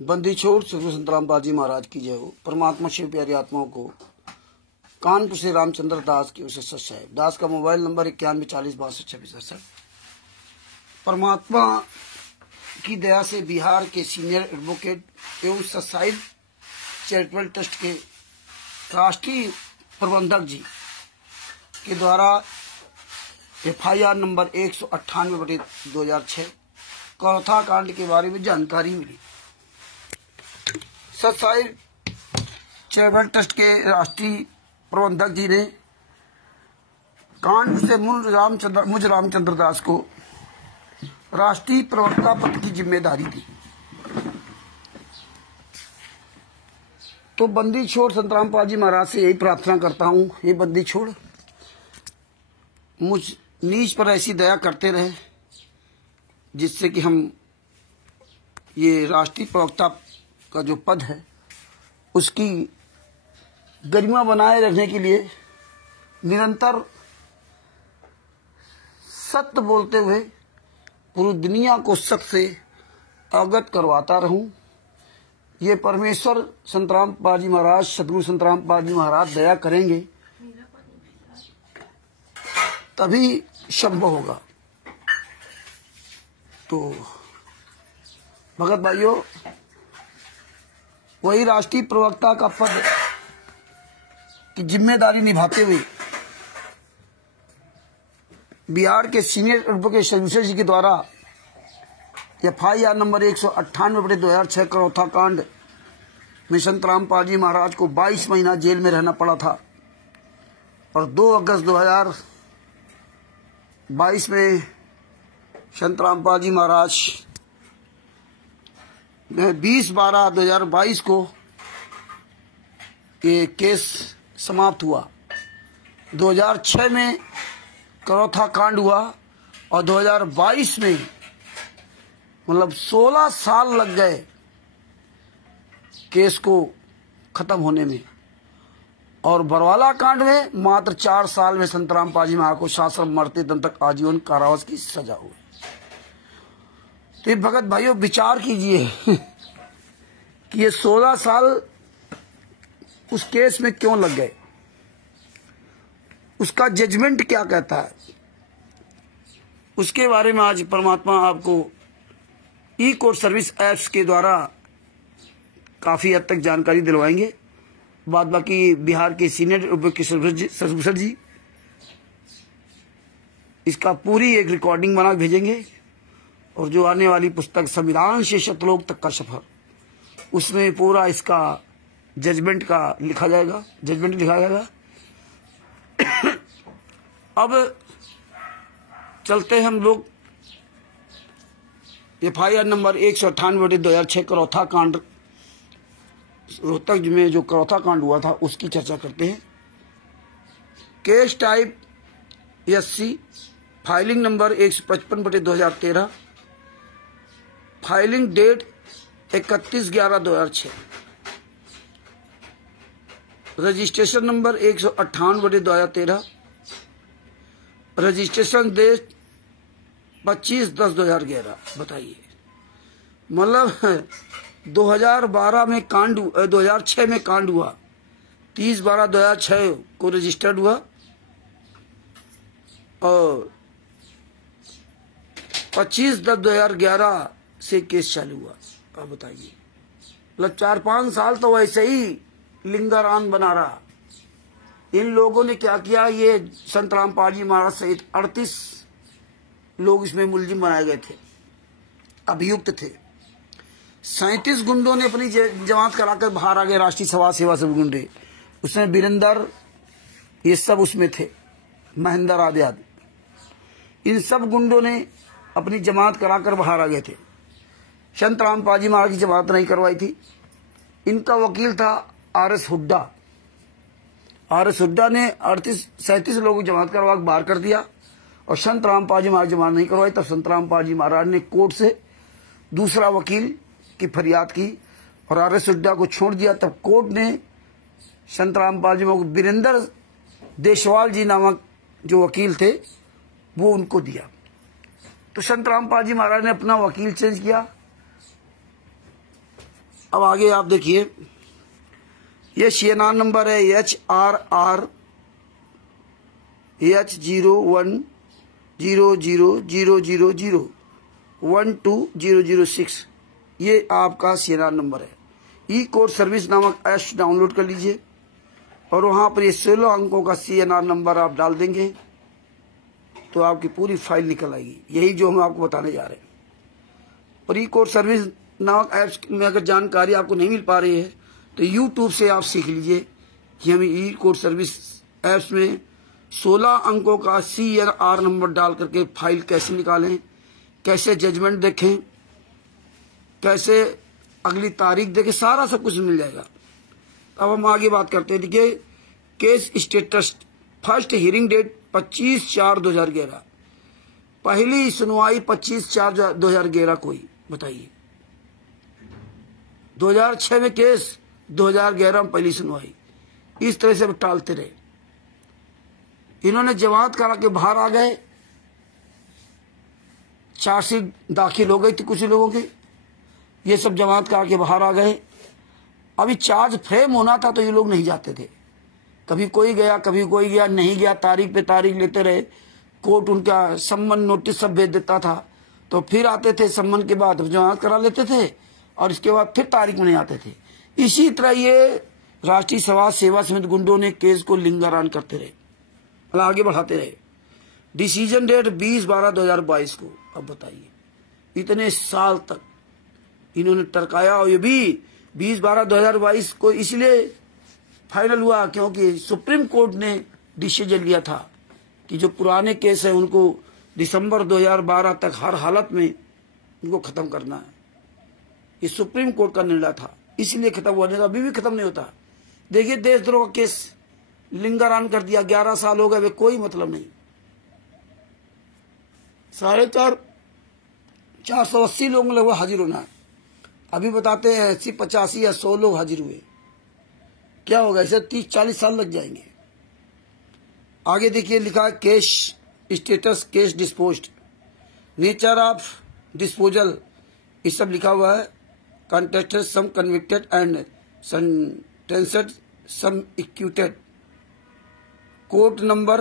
बंदी छोड़ सदगुरु संत रामपाल जी महाराज की जय हो। परमात्मा शिव प्यारी आत्माओं को कानपुर से रामचंद्र दास की ओर से सत साहिब। दास का मोबाइल नंबर 9140622667। परमात्मा की दया से बिहार के सीनियर एडवोकेट एवं सत साहिब चैरिटेबल ट्रस्ट के राष्ट्रीय प्रबंधक जी के द्वारा FIR नंबर 198/2006 कौथा कांड के बारे में जानकारी मिली। सत साहिब चैरिटेबल ट्रस्ट के राष्ट्रीय प्रबंधक जी ने कांड से मुझ रामचंद्र दास को राष्ट्रीय प्रवक्ता पद की जिम्मेदारी दी। तो बंदी छोड़ संत रामपाल जी महाराज से यही प्रार्थना करता हूँ, ये बंदी छोड़ मुझ नीच पर ऐसी दया करते रहे जिससे कि हम ये राष्ट्रीय प्रवक्ता का जो पद है उसकी गरिमा बनाए रखने के लिए निरंतर सत्य बोलते हुए पूरी दुनिया को सत्य से अवगत करवाता रहूं। ये परमेश्वर संत रामपाल जी महाराज, सदगुरु संत रामपाल जी महाराज दया करेंगे तभी संभव होगा। तो भगत भाइयों, वही राष्ट्रीय प्रवक्ता का पद की जिम्मेदारी निभाते हुए बिहार के सीनियर एडवोकेट सदगुरु जी के द्वारा FIR नंबर 198/2006 कौथा कांड में संत रामपाल जी महाराज को 22 महीना जेल में रहना पड़ा था और 2 अगस्त 2022 में संत रामपाल जी महाराज 20/12/2022 को ये केस समाप्त हुआ। 2006 में कौथा कांड हुआ और 2022 में मतलब 16 साल लग गए केस को खत्म होने में, और बरवाला कांड में मात्र 4 साल में संत रामपाल जी महाराज को शासन मरते दम तक आजीवन कारावास की सजा हुई। तो ये भगत भाइयों विचार कीजिए कि ये 16 साल उस केस में क्यों लग गए, उसका जजमेंट क्या कहता है, उसके बारे में आज परमात्मा आपको ई-कोर्ट सर्विस ऐप्स के द्वारा काफी हद तक जानकारी दिलवाएंगे। बाद बाकी बिहार के सीनियर सदगुरु जी इसका पूरी एक रिकॉर्डिंग बना भेजेंगे, और जो आने वाली पुस्तक संविधान से शतलोक तक का सफर, उसमें पूरा इसका जजमेंट लिखा जाएगा। अब चलते हैं हम लोग FIR नंबर 198/2006 कौथा कांड, रोहतक में जो कौथा कांड हुआ था उसकी चर्चा करते हैं। Case type SC, filing number 155/2013, filing date 31/11/2006, registration number 198/2013, registration date 25/10/2011। बताइए, मतलब 2012 में कांड, 2006 में कांड हुआ, 30/12/2006 को रजिस्टर्ड हुआ और 25/10/2011 से केस चालू हुआ। आप बताइए, मतलब 4-5 साल तो वैसे ही लिंगारान बना रहा। इन लोगों ने क्या किया, ये संत रामपाल जी महाराज सहित 38 लोग इसमें मुलजिम बनाए गए थे, अभियुक्त थे। 37 गुंडों ने अपनी जमात कराकर बाहर आ गए, राष्ट्रीय सभा सेवा सब गुंडे, उसमें वीरेंद्र, ये सब उसमें थे, महेंद्र आदि। इन सब गुंडों ने अपनी जमात कराकर बाहर आ गए थे। संत रामपाल जी महाराज की जमात नहीं करवाई थी। इनका वकील था RS हुड्डा। RS हुड्डा ने 37 लोगों की जमात करवा बाहर कर दिया और संत रामपाल जी महाराज जमात नहीं करवाई। तब संत रामपाल जी महाराज ने कोर्ट से दूसरा वकील की फरियाद की और RS हुड्डा को छोड़ दिया। तब कोर्ट ने संत रामपाल जी को वीरेंद्र देशवाल जी नामक जो वकील थे वो उनको दिया। तो संत रामपाल जी महाराज ने अपना वकील चेंज किया अब आगे आप देखिए, ये CNR नंबर है HRR H010000012006। ये आपका CNR नंबर है। ई कोड सर्विस नामक ऐप डाउनलोड कर लीजिए और वहां पर ये 16 अंकों का CNR नंबर आप डाल देंगे तो आपकी पूरी फाइल निकल आएगी। यही जो हम आपको बताने जा रहे हैं। और ई कोड सर्विस नामक ऐप्स में अगर जानकारी आपको नहीं मिल पा रही है तो YouTube से आप सीख लीजिए कि हम ई कोड सर्विस ऐप्स में 16 अंकों का CNR नंबर डाल करके फाइल कैसे निकालें, कैसे जजमेंट देखें, कैसे अगली तारीख देखें, सारा सब कुछ मिल जाएगा। अब हम आगे बात करते हैं। देखिए, case status, first hearing date 25/4/2011, पहली सुनवाई 25/4/2011 कोई बताइए। 2006 में केस, 2011 में पहली सुनवाई। इस तरह से टालते रहे। इन्होंने जमानत करा के बाहर आ गए, चार्जशीट दाखिल हो गई थी कुछ लोगों की, ये सब जमानत करा के बाहर आ गए। अभी चार्ज फ्रेम होना था तो ये लोग नहीं जाते थे। कभी कोई गया, कभी कोई गया, नहीं गया, तारीख पे तारीख लेते रहे। कोर्ट उनका सम्मन नोटिस सब भेज देता था, तो फिर आते थे, सम्मन के बाद जमानत करा लेते थे और इसके बाद फिर तारीख में नहीं आते थे। इसी तरह ये राष्ट्रीय समाज सेवा समिति गुंडों ने केस को लिंगारान करते रहे, आगे बढ़ाते रहे। डिसीजन डेट 20/12/2022 को। अब बताइए, इतने साल तक इन्होंने टरकाया और ये भी 20/12/2022 को इसलिए फाइनल हुआ क्योंकि सुप्रीम कोर्ट ने डिसीजन लिया था कि जो पुराने केस है उनको दिसंबर 2012 तक हर हालत में उनको खत्म करना है। ये सुप्रीम कोर्ट का निर्णय था, इसलिए खत्म होने का अभी भी खत्म नहीं होता। देखिए, देशद्रोह का केस लिंगारान कर दिया, 11 साल हो गए, वे कोई मतलब नहीं। 480 लोगों लगभग हाजिर होना है। अभी बताते हैं 80, 85 या 100 लोग हाजिर हुए। क्या होगा, ऐसे 30-40 साल लग जाएंगे। आगे देखिए, लिखा है case status, case disposed, nature of disposal, ये सब लिखा हुआ है। Contested, some convicted and sentenced, some acquitted, court number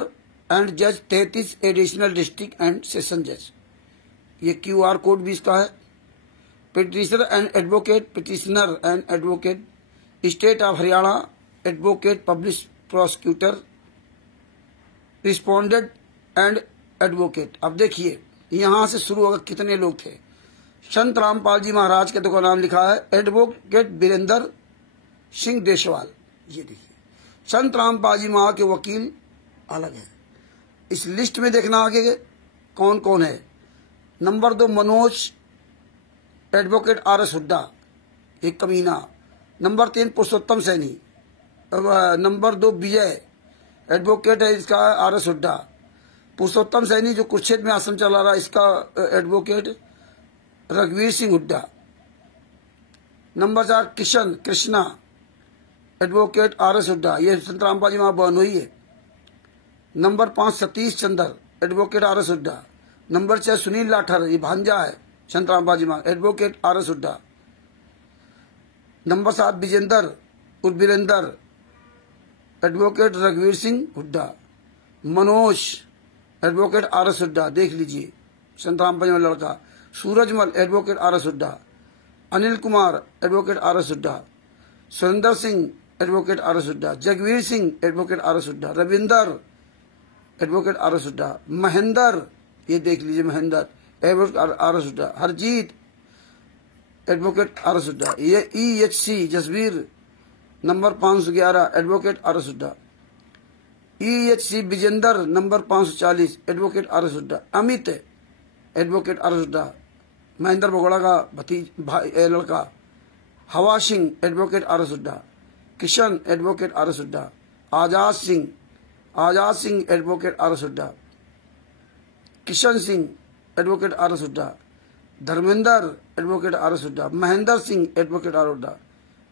and जज 33 एडिशनल डिस्ट्रिक्ट एंड सेशन जज। ये QR कोड भी इसका है। Petitioner and advocate, petitioner and advocate, state of Haryana, advocate, public prosecutor, respondent and advocate. अब देखिए, यहां से शुरू होगा कितने लोग थे। संत रामपाल जी महाराज के तो नाम लिखा है, एडवोकेट वीरेंद्र सिंह देशवाल। ये देखिए, संत रामपाल जी महाराज के वकील अलग है। इस लिस्ट में देखना आगे कौन कौन है। Number 2 Manoj, advocate RS Hooda, एक कमीना। नंबर 3 पुरुषोत्तम सैनी। नंबर 2 विजय, एडवोकेट है इसका RS हुड्डा। पुरुषोत्तम सैनी जो कुरुक्षेत्र में आश्रम चला रहा है, इसका एडवोकेट रघुवीर Singh Hooda. Number 4 Kishan Krishna, advocate RS Hooda, ये संत रामपाल जी वहां बहन हुई है। Number 5 Satish Chandra, advocate RS Hooda. Number 6 Sunil Lathar, ये भांजा है Sant Rampal ji Maharaj, advocate RS Hooda. Number 7 Vijender उर्फ वीरेंद्र, एडवोकेट रघुवीर सिंह हुड्डा। मनोज, एडवोकेट RS हुड्डा, देख लीजिए संत रामपाल जी महाराज लड़का। Surajmal, advocate RS Hooda. Anil Kumar, advocate RS Hooda. Surender Singh, advocate RS Hooda. Jagbir Singh, advocate RS Hooda. Ravinder, advocate RS Hooda. Mahender, ये देख लीजिए Mahender, advocate RS Hooda. Harjeet, advocate RS Hooda. ये EHC Jasvir, number 511, advocate RS Hooda. EHC Vijender, number 540, advocate RS Hooda. Amit, advocate RS Hooda, Mahender Bagoda का लड़का। Hawa Singh, advocate RS Hooda. Kishan, advocate RS Hooda. Azad Singh, advocate RS Hooda. Kishan Singh, advocate RS Hooda. Dharmendra, advocate RS Hooda. Mahender Singh, advocate RS Hooda.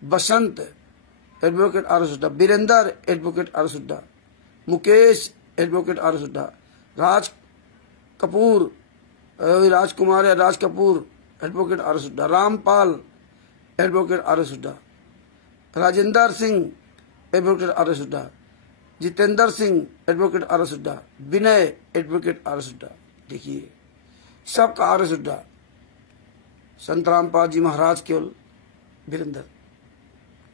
Basant, advocate RS Hooda. Virender, advocate RS Hooda. Mukesh, advocate RS Hooda. Raj Kapoor, Rajkumar या Raj Kapoor, advocate RS Hooda. Rampal, advocate R S. Hooda, Rajender Singh advocate R S. Hooda, Jitender Singh advocate R S. Hooda, Vinay advocate R S. Hooda. देखिए सबका RS. Hooda, संत रामपाल जी महाराज केवल वीरेंद्र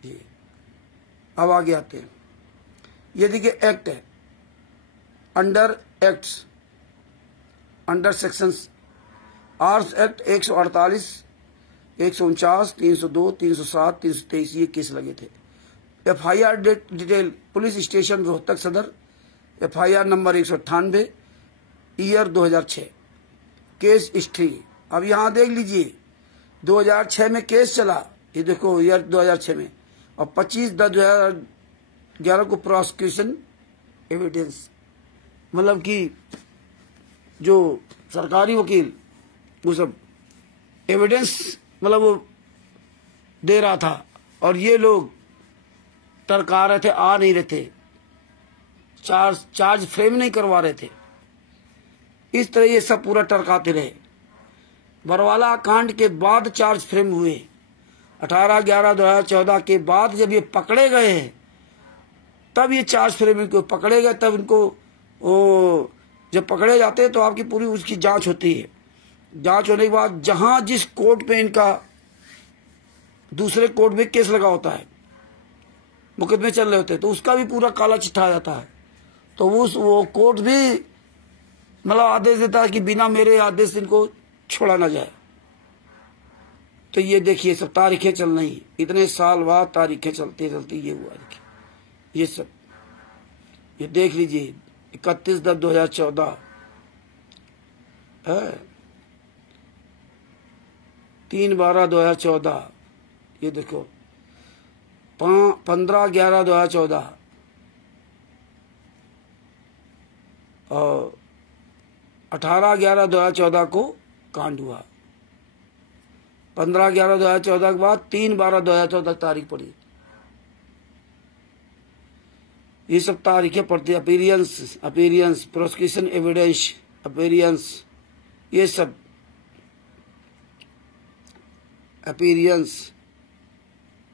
जी। अब आगे आते हैं, ये देखिए एक्ट है, under acts, under sections arms act 148, 149, 302, 307, 323 ये केस लगे थे। FIR detail police station Rohtak सदर, FIR number 198, year 2006, case history. अब यहां देख लीजिए 2006 में केस चला, ये देखो ईयर 2006 में, और 25/10/2011 को प्रोसिक्यूशन एविडेंस, मतलब कि जो सरकारी वकील वो सब एविडेंस मतलब वो दे रहा था, और ये लोग टरका रहे थे, आ नहीं रहे थे, चार्ज फ्रेम नहीं करवा रहे थे। इस तरह ये सब पूरा टरकाते रहे। बरवाला कांड के बाद चार्ज फ्रेम हुए, 18/11/2014 के बाद जब ये पकड़े गए हैं तब ये चार्ज फ्रेम इनको पकड़े गए, तब इनको जब पकड़े जाते हैं तो आपकी पूरी उसकी जांच होती है। जांच होने के बाद जहां जिस कोर्ट पे इनका दूसरे कोर्ट में केस लगा होता है, मुकदमे चल रहे होते हैं, तो उसका भी पूरा काला चिट्ठा आ जाता है। तो वो कोर्ट भी मतलब आदेश देता है कि बिना मेरे आदेश इनको छोड़ा ना जाए। तो ये देखिए सब तारीखें चल रही, इतने साल बाद तारीखें चलते चलते ये हुआ। देखिए ये सब ये देख लीजिए 31/10/2014 है, 3/12/2014, ये देखो 15/11/2014 और 18/11/2014 को कांड हुआ। 15/11/2014 के बाद 3/12/2014 तारीख पड़ी। ये सब तारीखें पड़ती है। अपीरियंस, प्रोसिक्यूशन एविडेंस, अपीरियंस, ये सब अपीरियंस,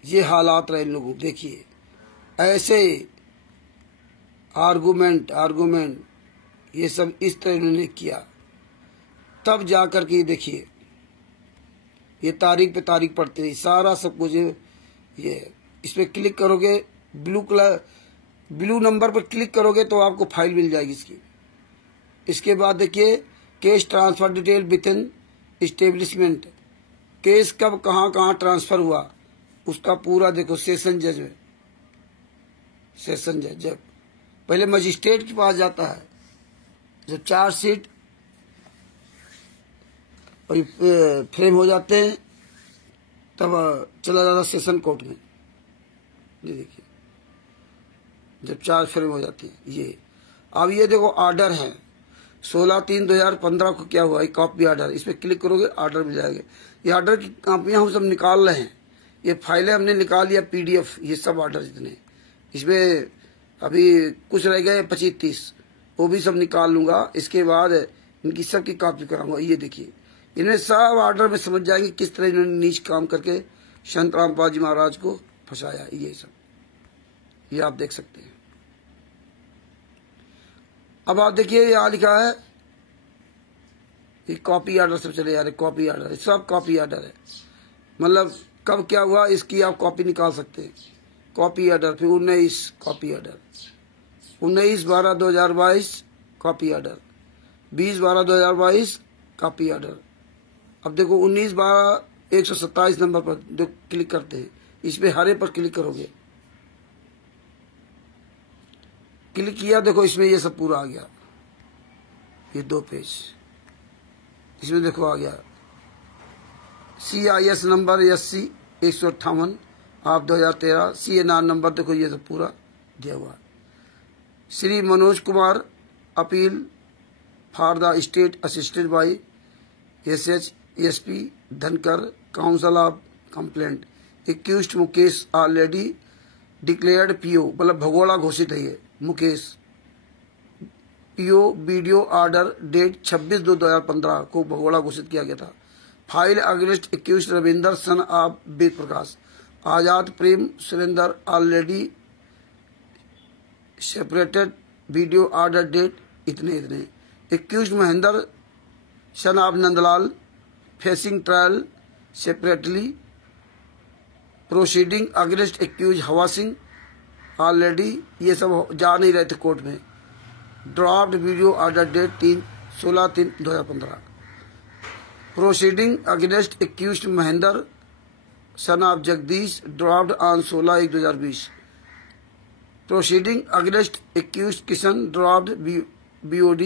ये हालात रहे इन लोगों। देखिए ऐसे आर्गुमेंट ये सब इस तरह इन्होंने किया, तब जाकर के देखिए ये तारीख पे तारीख पड़ती रही, सारा सब कुछ। ये इस पे क्लिक करोगे, ब्लू नंबर पर क्लिक करोगे तो आपको फाइल मिल जाएगी इसकी। इसके बाद देखिए case transfer detail with in establishment, case कब कहाँ ट्रांसफर हुआ उसका पूरा देखो। सेशन जज में, सेशन जज जब पहले मजिस्ट्रेट के पास जाता है, जब चार्जशीट फ्रेम हो जाते हैं तब चला जाता सेशन कोर्ट में। ये देखिए जब चार्ज फ्रेम हो जाती है ये। अब ये देखो ऑर्डर है 16/3/2015 को क्या हुआ, कॉपी ऑर्डर, इस पर क्लिक करोगे ऑर्डर मिल जाएगा। ये ऑर्डर की कॉपियां हम सब निकाल रहे हैं, ये फाइलें हमने निकाल लिया PDF, ये सब ऑर्डर जितने, इसमें अभी कुछ रह गए 25-30, वो भी सब निकाल लूंगा। इसके बाद इनकी सबकी कॉपी कराऊंगा। ये देखिए इन्हें सब ऑर्डर में समझ जाएंगे किस तरह इन्होंने नीच काम करके संत रामपाल जी महाराज को फंसाया। ये सब ये आप देख सकते हैं। अब आप देखिए यहाँ लिखा है ये कॉपी ऑर्डर सब चले जा रहे, कॉपी ऑर्डर, सब कॉपी ऑर्डर है। मतलब कब क्या हुआ इसकी आप कॉपी निकाल सकते हैं। कॉपी ऑर्डर, फिर 19 copy order, 19/12/2022 copy order, 20/12/2022 copy order. अब देखो 19/12/127 नंबर पर जो क्लिक करते हैं, इस पे हरे पर क्लिक करोगे, क्लिक किया, देखो इसमें ये सब पूरा आ गया। ये 2 पेज इसमें देखो आ गया। CIS नंबर SC 158 आप 2013, CNR नंबर देखो ये सब पूरा दिया हुआ। Shri Manoj Kumar appeal for the state assisted by SHSP Dhankar counsel of complaint, accused Mukesh already declared PO, मतलब भगोड़ा घोषित है ये मुकेश। PO वीडियो ऑर्डर डेट 26/2/2015 को भगोड़ा घोषित किया गया था। File against accused Ravinder son of Ved Prakash. Azad Prem Surender already separated video order date इतने। Accused Mahender son of Nandlal facing trial separately. Proceeding against accuse Hawa Singh already ये सब जा नहीं रहे थे कोर्ट में। Draft video order date 16/3/2015। Proceeding against accused Mahender son of Jagdish draft on 16/1/2020। Proceeding against accused Kishan draft BOD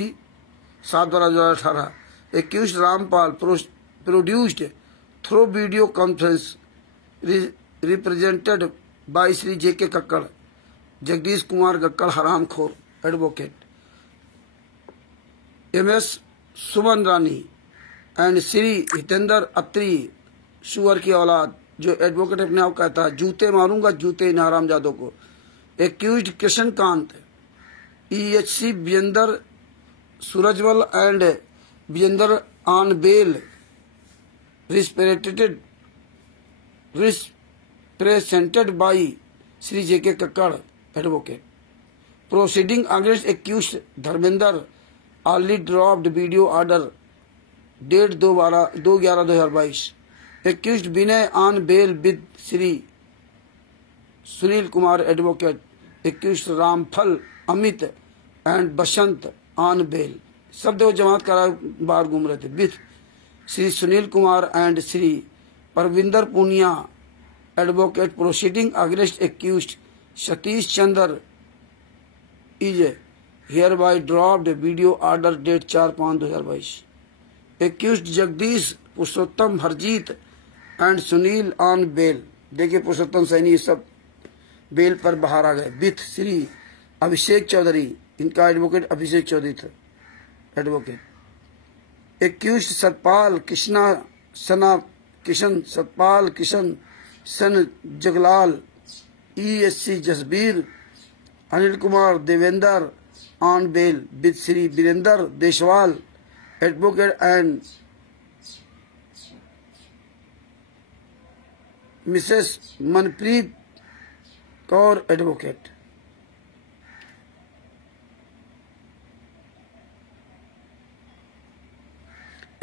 7/12/2018। Accused Rampal produced through video conference represented by Shri JK Kakkar, Jagdish Kumar Kakkar हरामखोर advocate. MS Suman Rani and Shri Hitender Atri सुअर की औलाद, जो एडवोकेट अपने आप कहता है जूते मारूंगा जूते इन हरामजादों को। Accused Krishan Kant EHC Vijender Surajwal and Vijender on bail represented by Shri JK Kakkar advocate. Proceeding against accused Dharmender only dropped video order date 2/11/2022। Accused Vinay on bail with Shri Sunil Kumar advocate. Accused Rampal Amit and Basant on bail. सब देखो जमात का बाहर घूम रहे थे with Shri Sunil Kumar and Shri Parvinder Punia advocate. Proceeding against accused Satish Chandra is here bye dropped video order date 4/5/2022। Accused Jagdish Purushottam Harjeet and Sunil on bail. देखिए पुरुषोत्तम सैनी सब बेल पर बाहर आ गए विथ श्री अभिषेक चौधरी, इनका एडवोकेट अभिषेक चौधरी था advocate. Accused Satpal Krishna son Kishan Satpal Kishan son Jaglal ESC Jasbir Anil Kumar Devendra on bail with Shri Virender Deshwal advocate and Mrs Manpreet Kaur advocate.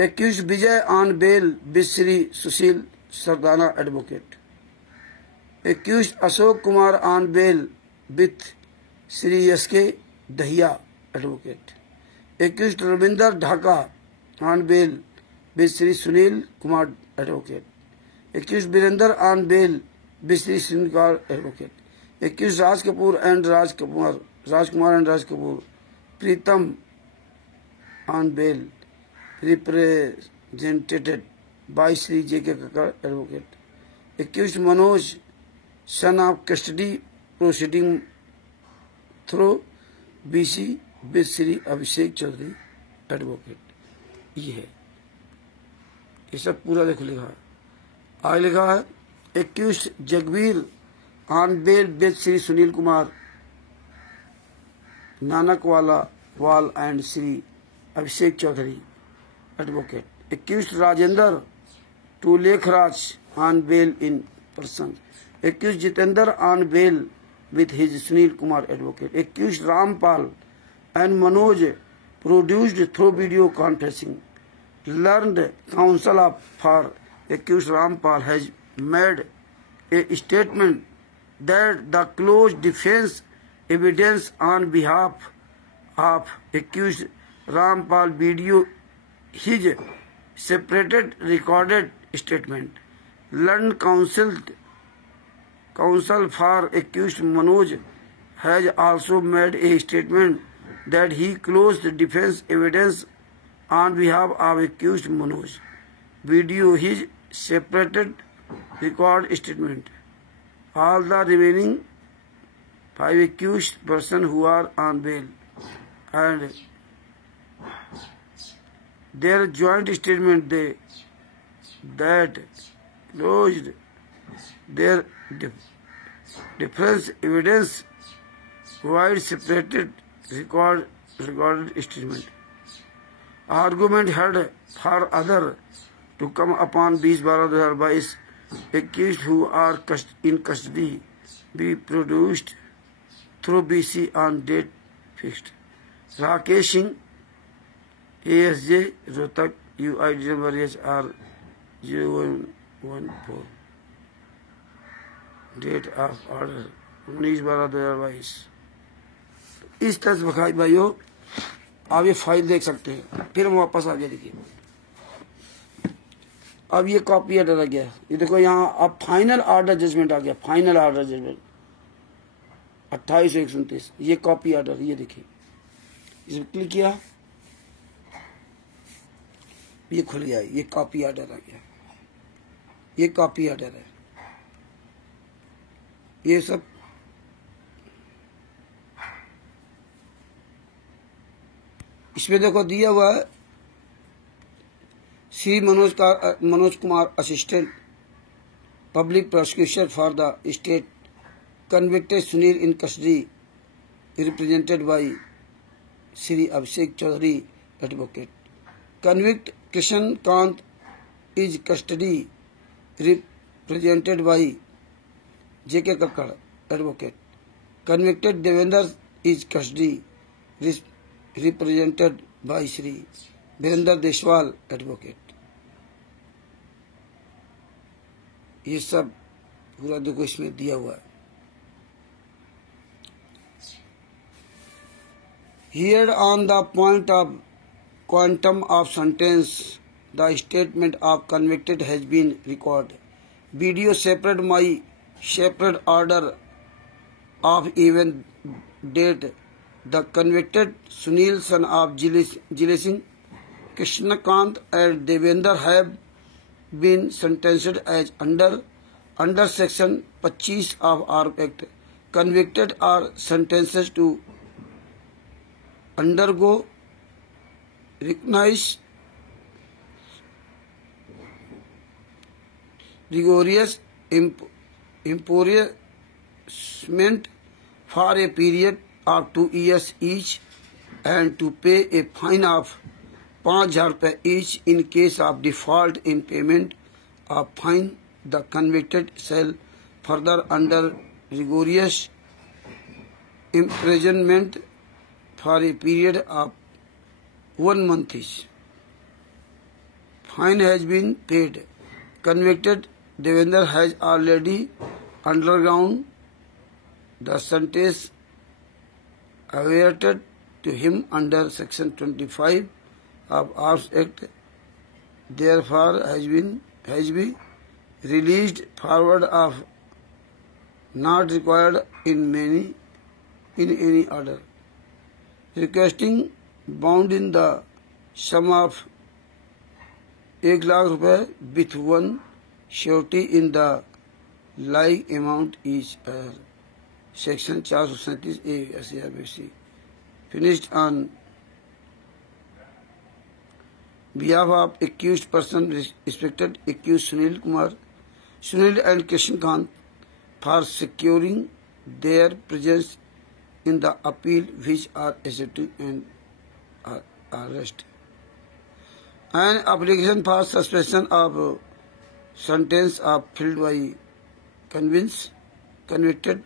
Accused Vijay on bail with Shri Sushil Sardana advocate. Accused Ashok Kumar on bail with Shri SK Dahiya advocate. Accused Ravinder Dhaka on bail with Shri Sunil Kumar advocate. Accused Virender on bail with Shri Sunil Kumar advocate. Accused Rajkumar and Raj Kapoor Pritam on bail represented by Shri JK Kakkar advocate. Accused Manoj son of custody proceeding through BC with Shri Abhishek Chaudhary advocate. ये है, ये सब पूरा देखो लिखा है। आगे लिखा है accused Jagbir on bail with Shri Sunil Kumar Nanakwala वाल and Shri Abhishek Chaudhary advocate. Accused Rajender to Lekhraj on bail in person. Accused Jitendra on bail with his Sunil Kumar advocate. Accused Rampal and Manoj produced through video conferencing. Learned counsel for accused Rampal has made a statement that the closed defense evidence on behalf of accused Rampal video his separated recorded statement. Learned counsel for accused Manoj has also made a statement that he closed the defense evidence on behalf of accused Manoj. Video his separated record statement. All the remaining 5 accused persons who are on bail and their joint statement that closed their difference evidence provides separated recorded statement. Argument heard for other to come upon 20/12/2022 accused who are in custody be produced through BC on date fixed. Rakesh Singh, ASJ, Rohtak, UID number HR 0114. Date of order 19/12/2022। इस तरह से भाइयों आप ये file देख सकते हैं। फिर हम वापस आ गए, देखिए अब ये कॉपी ऑर्डर आ गया। ये देखो यहाँ अब फाइनल ऑर्डर जजमेंट आ गया। फाइनल ऑर्डर जजमेंट 28/129, ये कॉपी ऑर्डर, ये देखिए इसमें क्लिक किया, ये खुल गया, ये कॉपी ऑर्डर आ गया। ये कॉपी ऑर्डर है। ये सब इसमें देखो दिया हुआ है Shri Manoj Kumar assistant public prosecutor for the state convicted Sunil in custody represented by Shri Abhishek Chaudhary advocate. Convict Krishan Kant is custody represented by JK Kakkar advocate. Convicted Devendra is custody represented by Shri Virender Deshwal advocate. ये सब पूरा देखो इसमें दिया हुआ है। Here on the point of quantum of sentence, the statement of convicted has been recorded. Video separate my separate order of even date. The convicted Sunil son of Jile Singh, Krishnakant and Devendra have been sentenced as under section 25 of our Act. Convicted are sentenced to undergo recognized rigorous imprisonment for a period of 2 years each and to pay a fine of 5,000 rupees each in case of default in payment of fine. The convicted shall further under rigorous imprisonment for a period of 1 month each. Fine has been paid. Convicted Devendra has already undergone the sentence awaited to him under section 25 of Arms Act. Therefore has been released forward of not required in any order. Requesting bound in the sum of 1 lakh rupees with one surety in the like amount each section 437A SCRBC. Finished on behalf of accused person respected accused Sunil and Krishnakant for securing their presence in the appeal which are accepted and arrest. An application for suspension of sentence of filed by convicted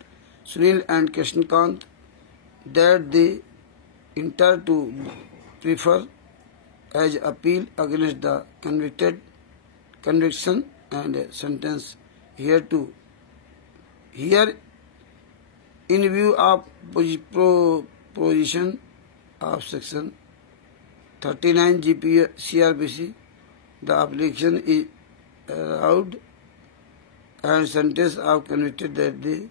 Sunil and Krishnakant that they enter to prefer as appeal against the conviction and sentence here in view of provision of section 39 CRPC, the application is allowed and sentence of convicted that they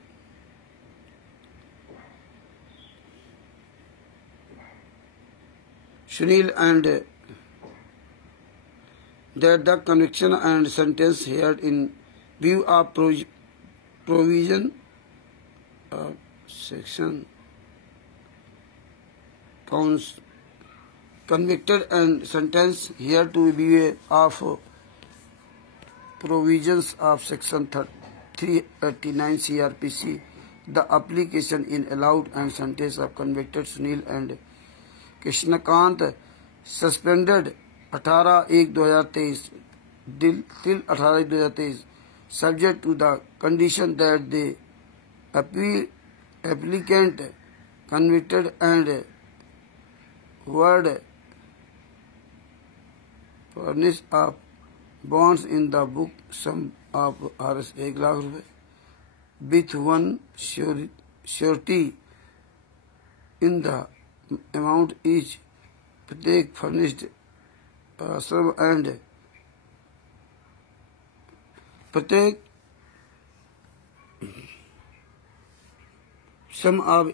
Sunil and that the conviction and sentence heard in view of provision of section convicted and sentence here to be of provisions of section 389 CRPC, the application in allowed and sentence of convicted Sunil and Krishnakant suspended 18/1/2023 till 18/2023, subject to the condition that the applicant convicted and word furnish of bonds in the book sum of Rs 1 lakh रुपए with one surety in the amount each प्रत्येक furnished sum and प्रत्येक sum of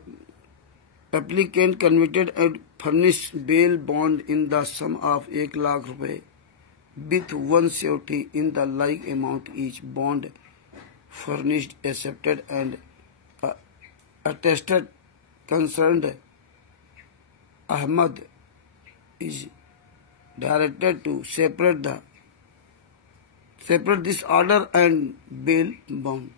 applicant convicted and furnished bail bond in the sum of 1 lakh रुपए with one surety in the like amount each bond furnished accepted and attested concerned Ahmad is directed to separate this order and bail bond.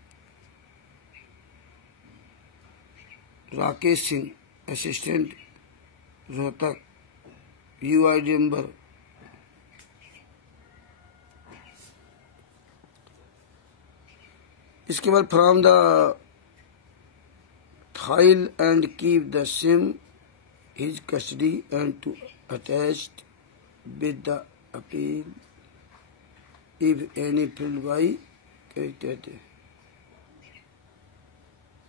Rakesh Singh, assistant Rohtak, UID number इसके बाद from the file and keep the same his custody and to attached with the appeal if any filled by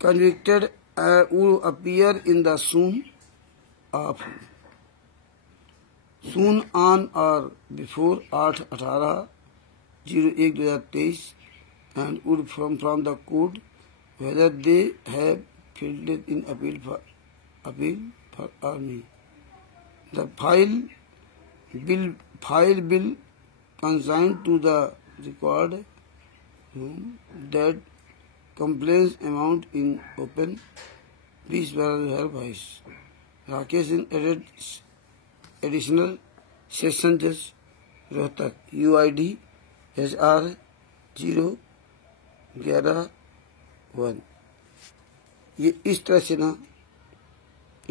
convicted will appear in the soon on or before 8/18/2023 and would from the court whether they have filled it in appeal for army. The file bill consigned to the record that complaints amount in open. Please help us. Rakesh in additional session judge Rohtak UID HR 011 ये इस तरह से ना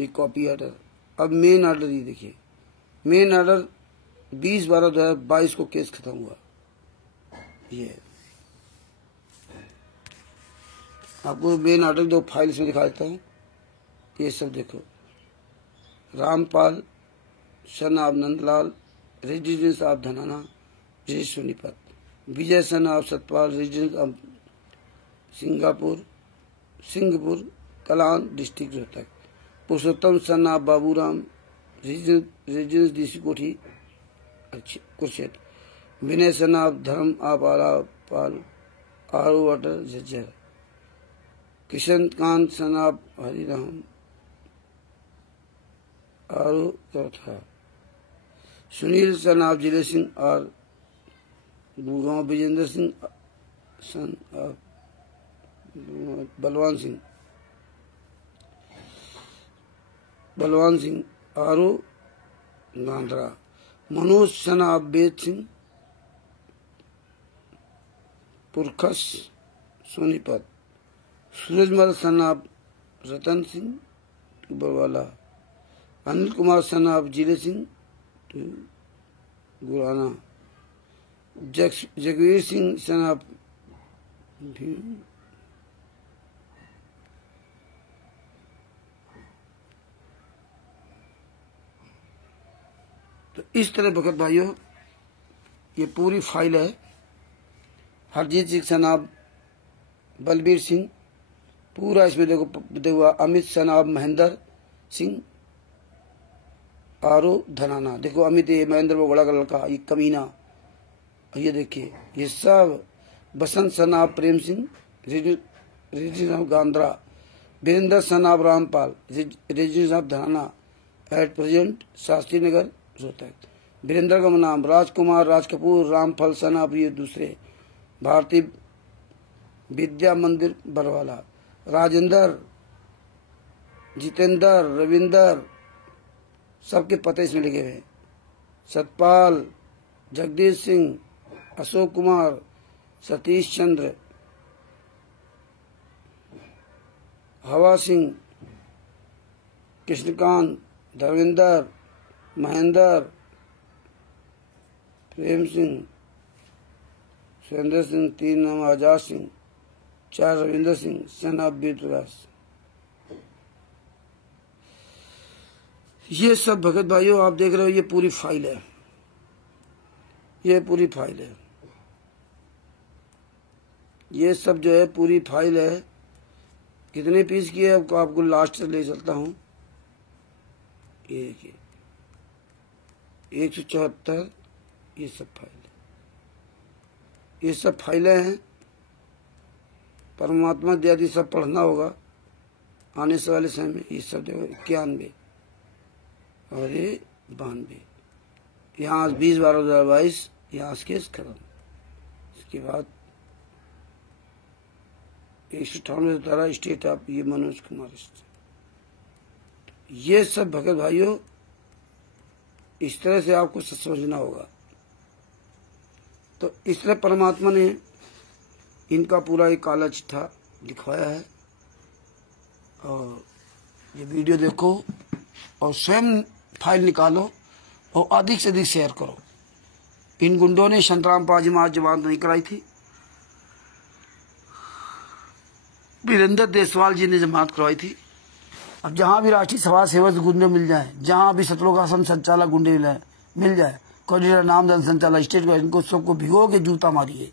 ये copy order. अब main order ये देखिए, main order 20/12/2022 को केस खत्म हुआ। ये आपको मेन ऑर्डर दो फाइल में दिखा देता हूँ। ये सब देखो, Rampal son of Nandlal residence of Dhanana residence Sonipat, Vijay son of Satpal residence of Singhpur Kalan district Rohtak, Purushottam son of Baburam residence DC Kothi Kurukshetra, Vinay son of Dharm of Alapal आरू वाटर झज्जर, किशन कांत सन ऑफ हरिराम आरू चौथा, सुनील सन ऑफ जिले सिंह और गुड़गांव, विजेंद्र सिंह सन ऑफ बलवान सिंह आरू Gandhra, Manoj son of Bed Singh Purkhas Sonipat, Surajmal son of Ratan Singh Barwala, Anil Kumar sun of Jile Singh Gurana, Jagveer Singh son of तो इस तरह भगत भाइयों ये पूरी फाइल है। हरजीत सिंह सन ऑफ बलबीर सिंह, पूरा इसमें देखो अमित सन ऑफ महेंद्र सिंह आरो धनाना, देखो अमित ये महेंद्र वो बड़ा लड़का ये कमीना, ये देखिए ये सब Basant son of Prem Singh residence of Gandhra, Virender son of Rampal residence of Dhanana at present Shastri Nagar Rohtak, Virender का नाम राजकुमार राज कपूर रामफल सन ऑफ ये दूसरे भारतीय विद्या मंदिर बरवाला, राजेंद्र जितेंद्र रविंदर सबके पते इसमें लिखे हुए, सतपाल जगदीश सिंह अशोक कुमार सतीश चंद्र हवा सिंह कृष्णकांत धर्मेंद्र महेंद्र प्रेम सिंह सुरेंद्र सिंह, 3 नाम आजाद सिंह, 4 रविंदर सिंह, सेना वीर प्रकाश। ये सब भगत भाइयों आप देख रहे हो, ये पूरी फाइल है, ये पूरी फाइल है, ये सब जो है पूरी फाइल है। कितने पीस की है आपको लास्ट से ले चलता हूं। ये देखिए 174, ये सब फाइल, ये सब फाइलें हैं। परमात्मा इत्यादि सब पढ़ना होगा आने से वाले समय में। ये सब देखो 91 और ये 92, यहाँ 20/12/2022 यहाँ केस खत्म। इसके बाद 198 धारा स्टेट ऑफ ये मनोज कुमार। ये सब भगत भाइयों इस तरह से आपको समझना होगा। तो इस तरह परमात्मा ने इनका पूरा एक काला चिट्ठा दिखवाया है। और ये वीडियो देखो और स्वयं फाइल निकालो और अधिक से अधिक शेयर करो। इन गुंडों ने संतराम पाजी में आज जमानत नहीं कराई थी, वीरेंद्र देसवाल जी ने जमानत करवाई थी। अब जहां भी राष्ट्रीय सभा सेवक गुंडे मिल जाए, जहां भी सतलोक आश्रम संचालक गुंडे मिल जाए, कोऑर्डिनेटर नामदान संचालक स्टेट को, इनको सबको भिगो के जूता मारिए।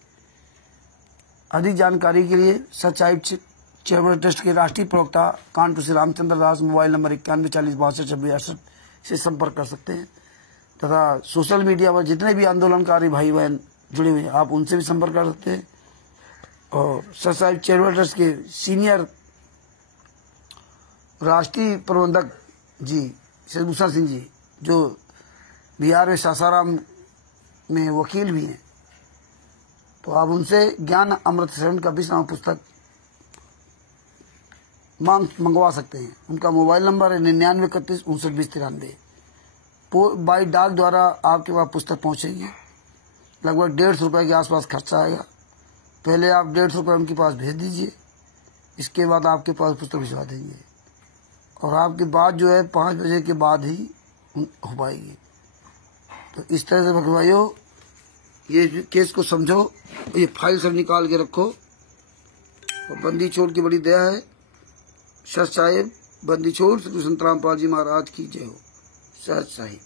अधिक जानकारी के लिए सच्चाई चैरिटेबल ट्रस्ट के राष्ट्रीय प्रवक्ता कानपुर से रामचंद्र दास, मोबाइल नंबर 9140626268 से संपर्क कर सकते हैं। तथा सोशल मीडिया पर जितने भी आंदोलनकारी भाई बहन जुड़े हुए हैं आप उनसे भी संपर्क कर सकते हैं। और सच्चाई चैरिटेबल ट्रस्ट के सीनियर राष्ट्रीय प्रबंधक जी शशिभूषण सिंह जी, जो बिहार में सासाराम में वकील भी हैं, तो आप उनसे ज्ञान अमृत शरण का 20 नाम पुस्तक मंगवा सकते हैं। उनका मोबाइल नंबर है 9931592093। बाई डाक द्वारा आपके पास पुस्तक पहुंचेगी। लगभग 150 रुपये के आसपास खर्चा आएगा। पहले आप 150 रुपये उनके पास भेज दीजिए, इसके बाद आपके पास पुस्तक भिजवा देंगे और आपकी बात जो है 5 बजे के बाद ही हो पाएगी। तो इस तरह से भगवाइयों ये केस को समझो, ये फाइल सब निकाल के रखो। और बंदी छोड़ की बड़ी दया है। सच साहिब बंदी छोड़ श्री संतराम पाल जी महाराज की जय हो। सच साहिब।